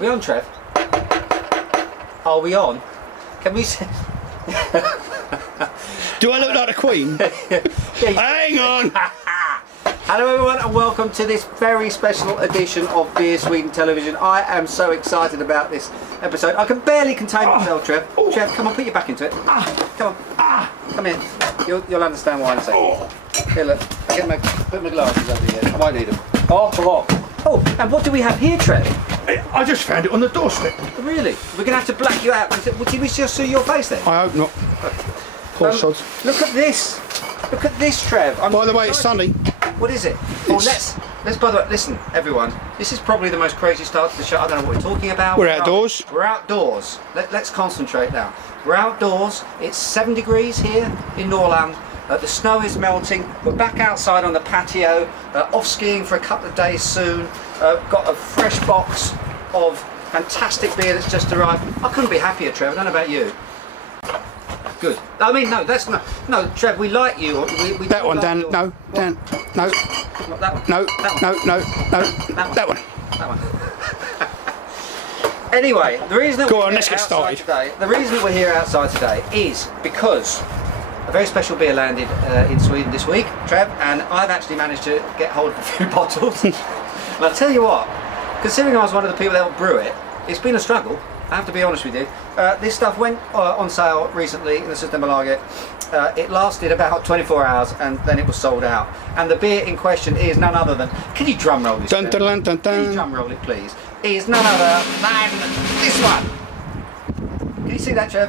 we on, Trev? Are we on? Can we see? Do I look like the Queen? Hang on! Hello everyone and welcome to this very special edition of Beer Sweden Television. I am so excited about this episode. I can barely contain myself, Trev. Trev, come on, put your back into it. Come on. Come in. You'll understand why in a second. Here, look. Put my glasses over here. I might need them. Oh, and what do we have here, Trev? I just found it on the doorstep. Really? We're going to have to black you out. Did we just see your face then? I hope not. Poor sods. Look at this. Look at this, Trev. By the way, it's sunny. What is it? Oh, let's by the way, listen, everyone. This is probably the most crazy start to the show. I don't know what we're talking about. We're outdoors. We're outdoors. Let's concentrate now. We're outdoors. It's 7 degrees here in Norrland. The snow is melting. We're back outside on the patio. Off skiing for a couple of days soon. Got a fresh box of fantastic beer that's just arrived. I couldn't be happier, Trevor. I don't know about you. Good. I mean, no, that's not. No, Trev, we like you. We that one, like Dan. your, no, Dan. No. Not that one. No. That No. one. No. No. That one. That one. That one. Anyway, the reason that Go on, let's get started. Today, the reason that we're here outside today is because a very special beer landed in Sweden this week, Trev, and I've actually managed to get hold of a few bottles. And I'll tell you what, considering I was one of the people that helped brew it, it's been a struggle. I have to be honest with you. This stuff went on sale recently in the Systembolaget. It lasted about 24 hours and then it was sold out. And the beer in question is none other than... Can you drum roll this? Dun, dun, dun, dun, dun. Can you drum roll it, please? Is none other than this one. Can you see that, Trev?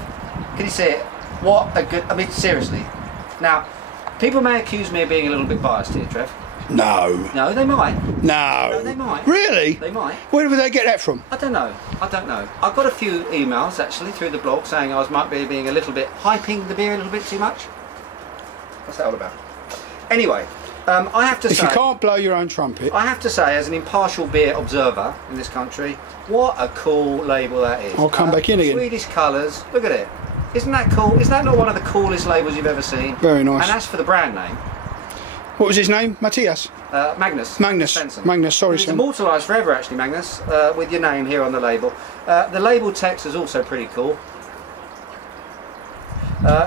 Can you see it? What a good... I mean, seriously. Now, people may accuse me of being a little bit biased here, Trev. No. No, they might. No. No, they might. Really? They might. Where did they get that from? I don't know. I don't know. I've got a few emails actually through the blog saying I might be being a little bit hyping the beer a little bit too much. What's that all about? Anyway, I have to say... If you can't blow your own trumpet... I have to say, as an impartial beer observer in this country, what a cool label that is. I'll come back in again. Swedish colours. Look at it. Isn't that cool? Isn't that not one of the coolest labels you've ever seen? Very nice. And as for the brand name... What was his name? Matthias? Magnus. Magnus. Svensson. Magnus, sorry, It's Sam. immortalised forever, actually, Magnus, with your name here on the label. The label text is also pretty cool.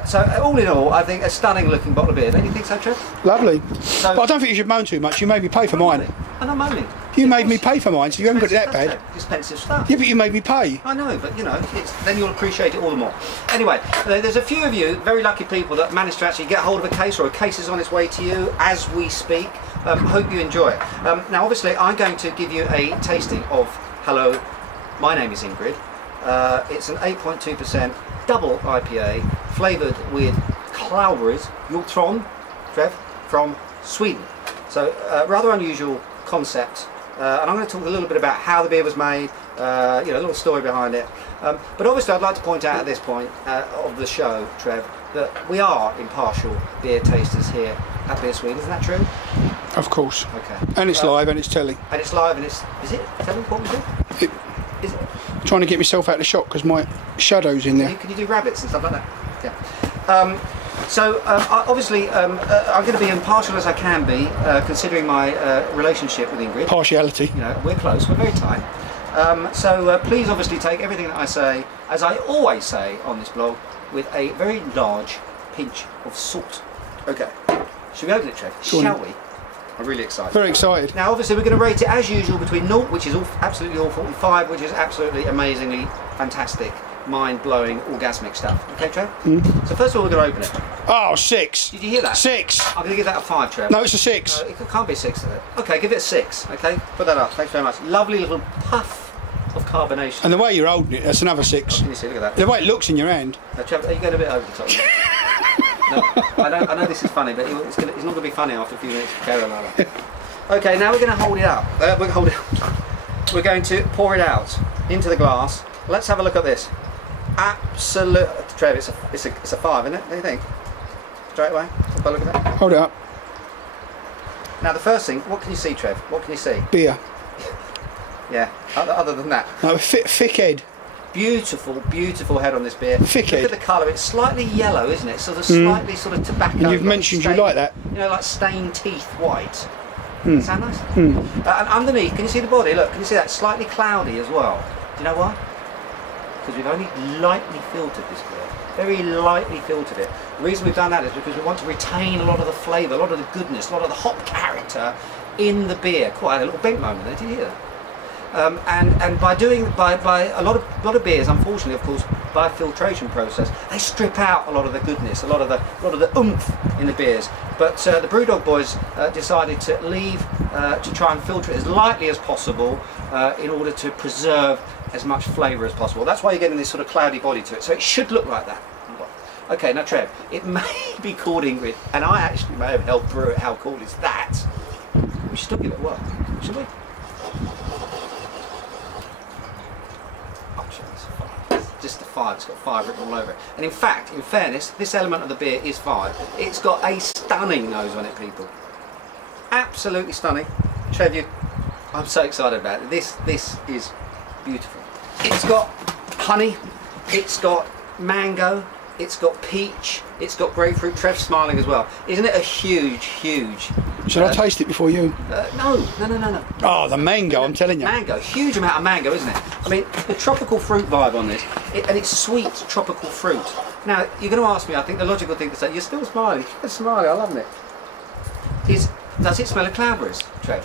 So, all in all, I think a stunning looking bottle of beer. Don't you think so, Trev? Lovely. So, But I don't think you should moan too much. You made me pay for mine. I'm not moaning. You made me pay for mine, so you haven't got it that bad. Stuff, expensive stuff. Yeah, but you made me pay. I know, but you know, then you'll appreciate it all the more. Anyway, there's a few of you, very lucky people, that managed to actually get hold of a case, or a case is on its way to you as we speak. Hope you enjoy it. Now, obviously, I'm going to give you a tasting of Hello, my name is Ingrid. It's an 8.2% double IPA, flavoured with cloudberries, Jultron, Trev, from Sweden. So, rather unusual concept. And I'm going to talk a little bit about how the beer was made, you know, a little story behind it. But obviously I'd like to point out at this point of the show, Trev, that we are impartial beer tasters here at Beer Sweden. Isn't that true? Of course. Okay. And it's live and it's telly. And it's live and it's... Is it telly? What we do? Is it? Trying to get myself out of the shot because my shadow's in there. Can you do rabbits and stuff like that? Yeah. So obviously I'm going to be impartial as I can be, considering my relationship with Ingrid. Partiality. You know, we're close, we're very tight. So please obviously take everything that I say, as I always say on this blog, with a very large pinch of salt. Okay. Should we open it, Trev? Shall we? I'm really excited. Very excited. Now obviously we're going to rate it as usual between 0, which is absolutely awful, and 5, which is absolutely amazingly fantastic, mind-blowing, orgasmic stuff. Okay, Trev? So first of all, we're going to open it. Oh, 6. Did you hear that? 6. I'm going to give that a 5, Trev. No, it's a 6. No, it can't be 6. Okay, give it a 6. Okay, put that up. Thanks very much. Lovely little puff of carbonation. And the way you're holding it, that's another 6. Oh, can you see? Look at that. The way it looks in your hand. Now, Trev, are you going a bit over the top? No, I know this is funny, but it's not going to be funny after a few minutes of carrying on like that. Okay, now we're going to hold it up. We're going to pour it out into the glass. Let's have a look at this. Absolute, Trev, it's a 5, isn't it? What do you think? Straight away. Have a look at that. Hold it up. Now the first thing, what can you see, Trev? What can you see? Beer. Yeah. Other than that. No, thick head. Beautiful, beautiful head on this beer. Thick head. Look at the colour. It's slightly yellow, isn't it? Sort of slightly sort of tobacco. And you've mentioned stained, you like that. You know, like stained teeth white. Does that sound nice? And underneath, can you see the body? Look, can you see that? Slightly cloudy as well. Do you know why? Because we've only lightly filtered this beer. Very lightly filtered it. The reason we've done that is because we want to retain a lot of the flavour, a lot of the goodness, a lot of the hop character in the beer. Quite a little bent moment there, did you hear that? And by a lot of beers, unfortunately, of course, by a filtration process, they strip out a lot of the goodness, a lot of the oomph in the beers. But the Brewdog boys decided to leave to try and filter it as lightly as possible in order to preserve as much flavour as possible. That's why you're getting this sort of cloudy body to it. So it should look like that. Okay, now Trev, it may be called Ingrid, and I actually may have helped brew it. How cool is that? We should still give it a whirl, should we? Just the 5, it's got 5 written all over it. And in fact, in fairness, this element of the beer is 5. It's got a stunning nose on it, people. Absolutely stunning. Trev, I'm so excited about it. This is beautiful. It's got honey, it's got mango, it's got peach, it's got grapefruit. Trev's smiling as well. Isn't it a huge, huge... Should I taste it before you? No. Oh, the mango, I'm telling you. Mango, huge amount of mango, isn't it? I mean, the tropical fruit vibe on this, and it's sweet tropical fruit. Now, you're going to ask me, I think the logical thing to say, you're still smiling, you're smiling, I love it. Does it smell of cloudberries, Trev?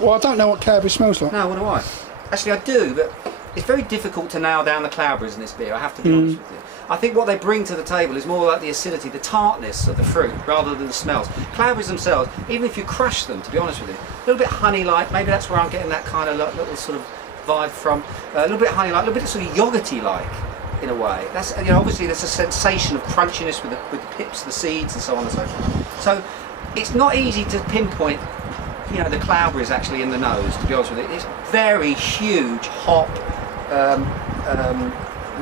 Well, I don't know what cloudberry smells like. No, what do I? Actually, I do, but it's very difficult to nail down the cloudberries in this beer, I have to be honest with you. I think what they bring to the table is more like the acidity, the tartness of the fruit, rather than the smells. Cloudberries themselves, even if you crush them, to be honest with you, a little bit honey-like, maybe that's where I'm getting that kind of little sort of vibe from. A little bit honey-like, a little bit sort of yogurty-like, in a way. That's, you know, obviously there's a sensation of crunchiness with the pips, the seeds, and so on and so forth. So it's not easy to pinpoint, you know, the cloudberries actually in the nose, to be honest with you. It's very huge hop,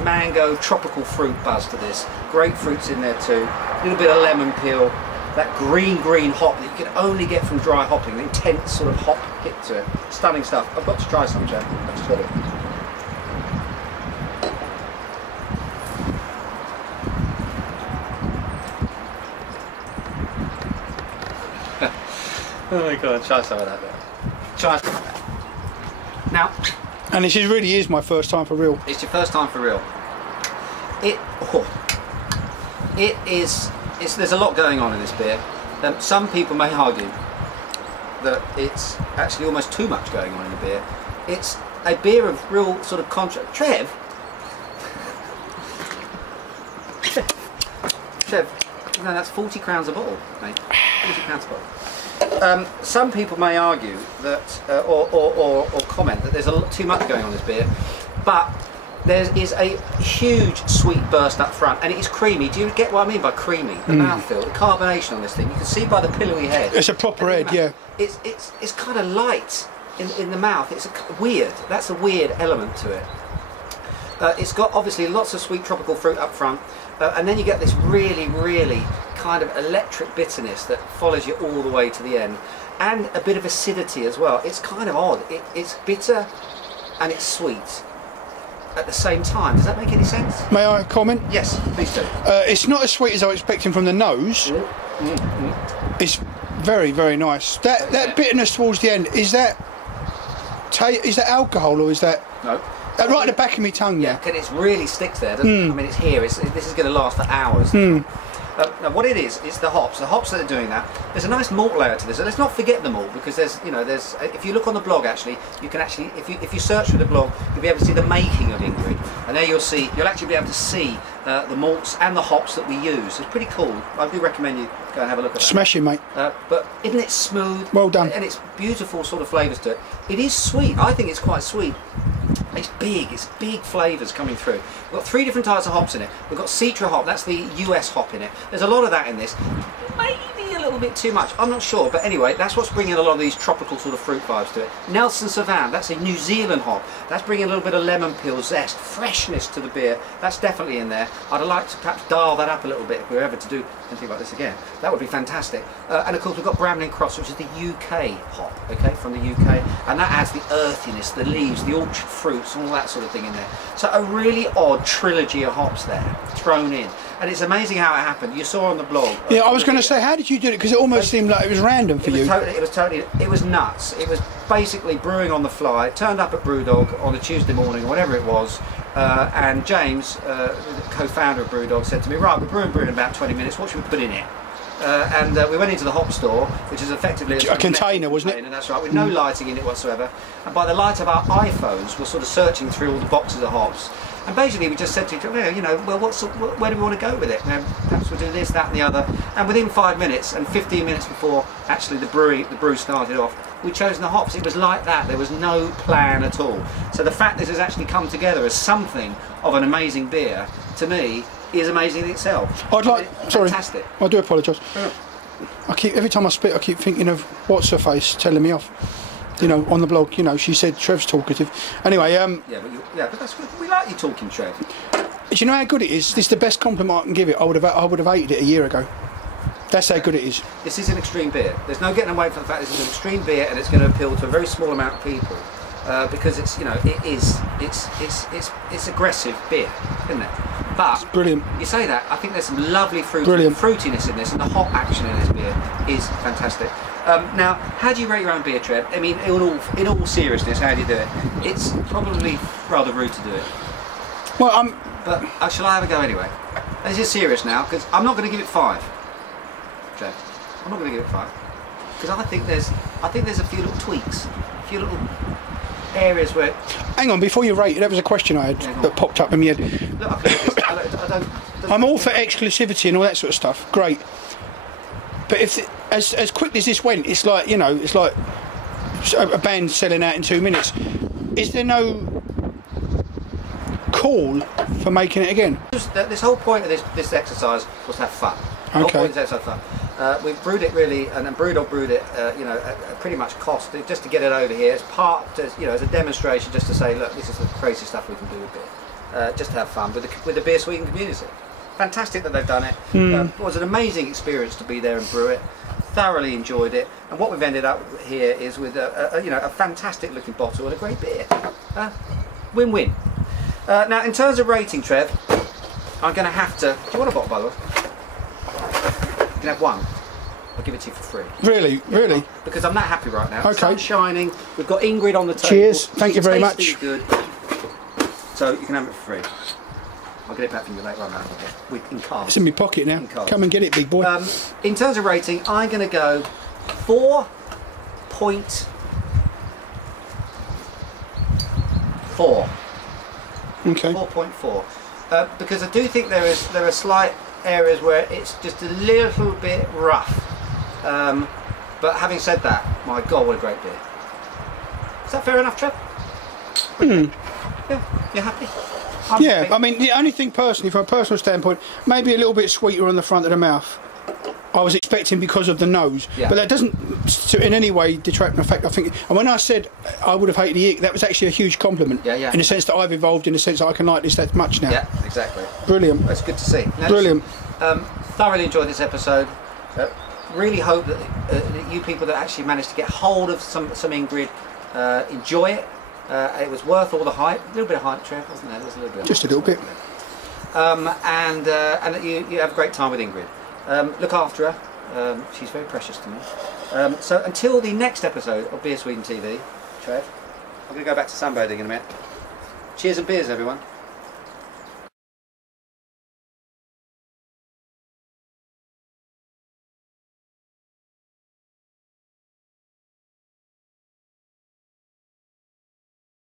mango, tropical fruit buzz to this. Grapefruit's in there too. A little bit of lemon peel. That green hop that you can only get from dry hopping. The intense sort of hop hit to it. Stunning stuff. I've got to try some, Jeff. I've just got it. Oh my god, try some of that there. Try some of that. Now, and this really is my first time for real. It's your first time for real. There's a lot going on in this beer. Some people may argue that it's actually almost too much going on in the beer. It's a beer of real sort of contrast. Trev, no, that's 40 crowns a bottle, mate. 40 crowns a bottle. Some people may argue that, or comment that there's too much going on in this beer, but there is a huge sweet burst up front, and it is creamy. Do you get what I mean by creamy? The mouthfeel, the carbonation on this thing. You can see by the pillowy head. It's a proper head, yeah. It's kind of light in the mouth. It's weird. That's a weird element to it. It's got obviously lots of sweet tropical fruit up front, and then you get this really, really kind of electric bitterness that follows you all the way to the end, and a bit of acidity as well. It's kind of odd. It's bitter and it's sweet at the same time. Does that make any sense? May I comment? Yes, please do. It's not as sweet as I was expecting from the nose. It's very, very nice. That bitterness towards the end, is that alcohol, or is that... No. Right at the back of my tongue. Yeah, and it really sticks there, doesn't it? I mean, it's here. This is going to last for hours. Now, what it is, it's the hops. The hops that are doing that. There's a nice malt layer to this. So let's not forget the malt, because there's, if you look on the blog, actually, you can actually, if you search for the blog, you'll be able to see the making of Ingrid, and there you'll actually be able to see the malts and the hops that we use. It's pretty cool. I do recommend you go and have a look at that. Smashing, mate. But isn't it smooth? Well done. And it's beautiful sort of flavours to it. It is sweet. I think it's quite sweet. It's big flavours coming through. We've got 3 different types of hops in it. We've got Citra hop, that's the US hop in it. There's a lot of that in this. Maybe a little bit too much, I'm not sure. But anyway, that's what's bringing a lot of these tropical sort of fruit vibes to it. Nelson Sauvin, that's a New Zealand hop. That's bringing a little bit of lemon peel, zest, freshness to the beer. That's definitely in there. I'd like to perhaps dial that up a little bit if we were ever to do anything like this again. That would be fantastic. And of course, we've got Bramley Cross, which is the UK hop, okay, from the UK. And that adds the earthiness, the leaves, the orchard fruits, all that sort of thing in there. So a really odd trilogy of hops there thrown in. And it's amazing how it happened. You saw on the blog. Yeah, I was going to say, how did you do it? Because it almost seemed like it was random for you. It was nuts. It was basically brewing on the fly. Turned up at Brewdog on a Tuesday morning or whatever it was, and James, the co-founder of Brewdog, said to me, right, we're brewing in about 20 minutes, what should we put in here? And we went into the hop store, which is effectively a container, wasn't it? That's right, with no lighting in it whatsoever. And by the light of our iPhones, we're sort of searching through all the boxes of hops. And basically, we just said to each other, you know, well, where do we want to go with it? Perhaps we'll do this, that, and the other. And within 5 minutes, and 15 minutes before actually the brew started off, we'd chosen the hops. It was like that. There was no plan at all. So the fact this has actually come together as something of an amazing beer, to me, is amazing in itself. Sorry, fantastic. I do apologise. Yeah. Every time I spit, I keep thinking of what's her face telling me off. You know, on the blog, you know, she said Trev's talkative. Anyway, but that's good. We like you talking, Trev. Do you know how good it is? This is the best compliment I can give it. I would have hated it a year ago. That's how good it is. This is an extreme beer. There's no getting away from the fact this is an extreme beer, and it's going to appeal to a very small amount of people because it's, you know, it's aggressive beer, isn't it? But it's brilliant. You say that, I think there's some lovely fruitiness in this, and the hop action in this beer is fantastic. Now, how do you rate your own beer, Trev? I mean, in all seriousness, how do you do it? It's probably rather rude to do it. Well, but shall I have a go anyway? This is serious now, because I'm not going to give it 5, Trev. I'm not going to give it 5, because I think there's a few little tweaks, a few little areas where. Hang on, before you rate it, that was a question I had that popped up in my head. Look, I'm all for exclusivity and all that sort of stuff. Great. But if as quickly as this went, it's like, you know, it's like a band selling out in 2 minutes. Is there no call for making it again? This whole point of this exercise was to have fun. The whole point is to have fun. We've brewed it really, and Brewdog brewed it, you know, at pretty much cost, just to get it over here. As you know, as a demonstration, just to say, look, this is the crazy stuff we can do with beer. Just to have fun with the Beer Sweden community. Fantastic that they've done it. It was an amazing experience to be there and brew it. Thoroughly enjoyed it, and what we've ended up here is with a fantastic looking bottle and a great beer. Win-win. Now, in terms of rating, Trev, I'm going to have to. Do you want a bottle, by the way? You can have one. I'll give it to you for free. Really, really? Because I'm not happy right now. Okay. Sun's shining. We've got Ingrid on the table. Cheers. Thank you very much. Good. So you can have it for free. I'll get it back from you later on. In cards. It's in my pocket now. Come and get it, big boy. In terms of rating, I'm going to go 4.4. Okay. 4.4. Because I do think there are slight areas where it's just a little bit rough. But having said that, my God, what a great beer. Is that fair enough, Trev? Yeah, you're happy? Yeah, I mean, the only thing personally, from a personal standpoint, maybe a little bit sweeter on the front of the mouth. I was expecting because of the nose, but that doesn't in any way detract from the fact I think. And when I said I would have hated the ick, that was actually a huge compliment. Yeah. In the sense that I've evolved, in the sense that I can like this that much now. Yeah, exactly. Brilliant. That's good to see. Now, brilliant. Thoroughly enjoyed this episode. Really hope that you people that actually managed to get hold of some Ingrid enjoy it. It was worth all the hype. A little bit of hype, Trev, wasn't there? There was a little bit. Just a little bit. And that you have a great time with Ingrid. Look after her. She's very precious to me. So until the next episode of Beer Sweden TV, Trev, I'm going to go back to sunbathing in a minute. Cheers and beers, everyone.